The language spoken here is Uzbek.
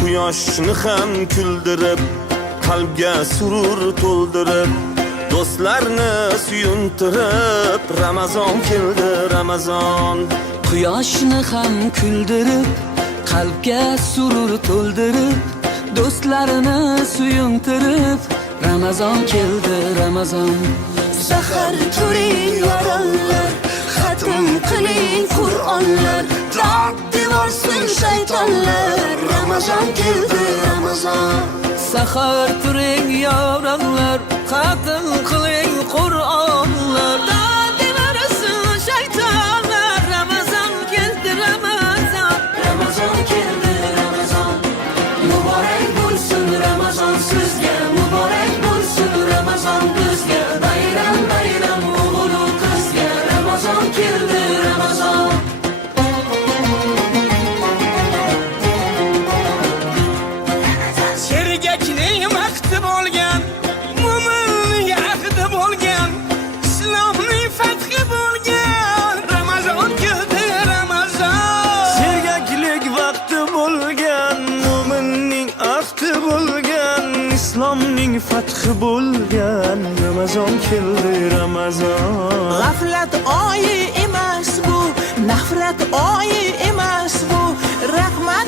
Quyoshni ham kuldirib, qalbga surur to'ldirib, do'stlarni suyuntirib, Ramazon keldi, Ramazon. Quyoshni ham kuldirib, qalbga surur to'ldirib, do'stlarini suyuntirib, Ramazon keldi, Ramazon. Sahar turing yorollar, xatm qiling Qur'onlar, dod devorsin shaytonlar, Ramazon keldi, Ramazon. Sahar turing yorollar, xatm qiling Qur'onlar, dod devorsin shaytonlar, Ramazon keldi, Ramazon. Ramazon keldi, Ramazon. Muborak bo'lsin Ramazon sizga, muborak bo'lsin Ramazon bizga. Bayram bayram o'g'il qizga, Ramazon keldi, Ramazon. Sergakning vaqti bo'lgan, mo'minning ahdi bo'lgan, islomning fathi bo'lgan, Ramazon keldi, Ramazon. Sergaklik vaqti bo'lgan, mo'minning ahdi bo'lgan, islomning fathi bo'lgan, Ramazon keldi, Ramazon. G'aflat oyi emas bu, nafrat oyi emas bu, rahmat